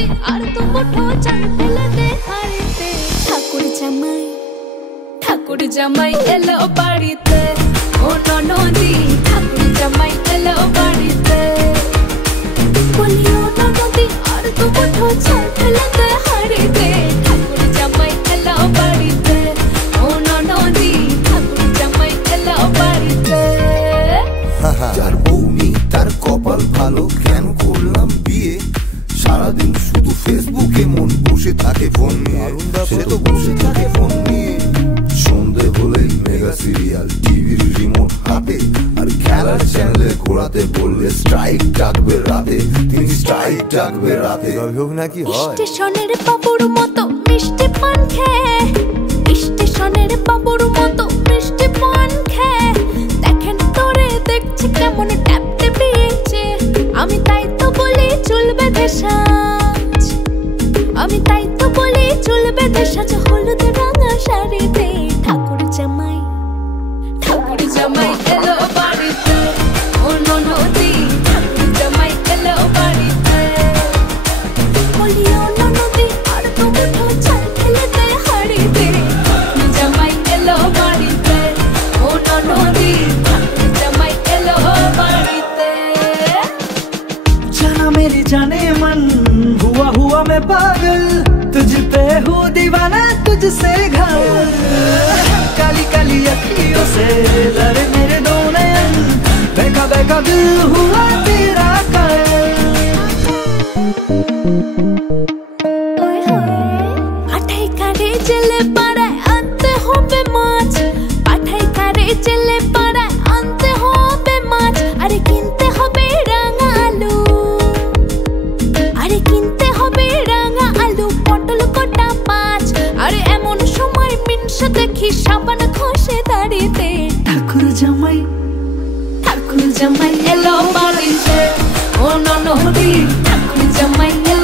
নদী আর তো মুঠো চাল ফেলে দে হাড়িতে। ঠাকুর জামাই এলো বাড়িতে, ও ননদি ঠাকুর জামাই এলো বাড়িতে। বলি ও ননদি আর তো মুঠো চাল ফেলে দে হাড়িতে। ঠাকুর জামাই এলো বাড়িতে, ও ননদি ঠাকুর জামাই এলো বাড়িতে। যার বউ নেই তার কপাল ভালো, কেন করলাম বিয়ে? সারাদিন শুধু ফেসবুকে মন বসে থাকে ফোন নিয়ে, সে তো বসে থাকে ফোন নিয়ে। সন্ধে হলে মেগা সিরিয়াল টিভির রিমোট হাতে, আর খেলার চ্যানেলে ঘোরাতে বললে স্ট্রাইক ডাকবে রাতে, তিনি স্ট্রাইক ডাকবে রাতে। হোক নাকি হয় স্টেশনের বাবুর মতো মিষ্টি পান খেয়ে, স্টেশনের বাবুর মতো মিষ্টি পান খেয়ে দেখেন তোরে দেখছি কেমন ট্যাপ টেপিয়েছে। আমি তাই তো বলি চুল বেঁধে সাজ, আমি তাই তো বলি চুল বেঁধে সাজ হলুদ রাঙা শাড়িতে। ঠাকুর জামাই এলো বাড়িতে, ও ননদি ঠাকুর জামাই এলো বাড়িতে। বলি ও ননদি আর তো মুঠো চাল ফেলে দে হাড়িতে। ঠাকুর জামাই এলো বাড়িতে, ও ননদি ঠাকুর জামাই এলো বাড়িতে। जाना मेरी जाने मन, हुआ हुआ मैं पागल, तुझ पे हूँ दीवाना तुझसे घायल। काली काली अखियों से लड़े मेरे दो नयन, बहका बहका दिल हुआ तेरा कायल। পাঠাই কারে জেলে পাড়ায় আনতে হবে মাছ, পাঠাই কারে জেলে পাড়ায় আনতে হবে মাছ। আরে কিনতে হবে রাঙা আলু, আরে কিনতে হবে রাঙা আলু, পটল কটা পাঁচ। আরে এমন সময় মিনসে দেখি সাবান ঘষে দাড়িতে। ঠাকুর জামাই এলো বাড়িতে, ও ননদি ঠাকুর জামাই এলো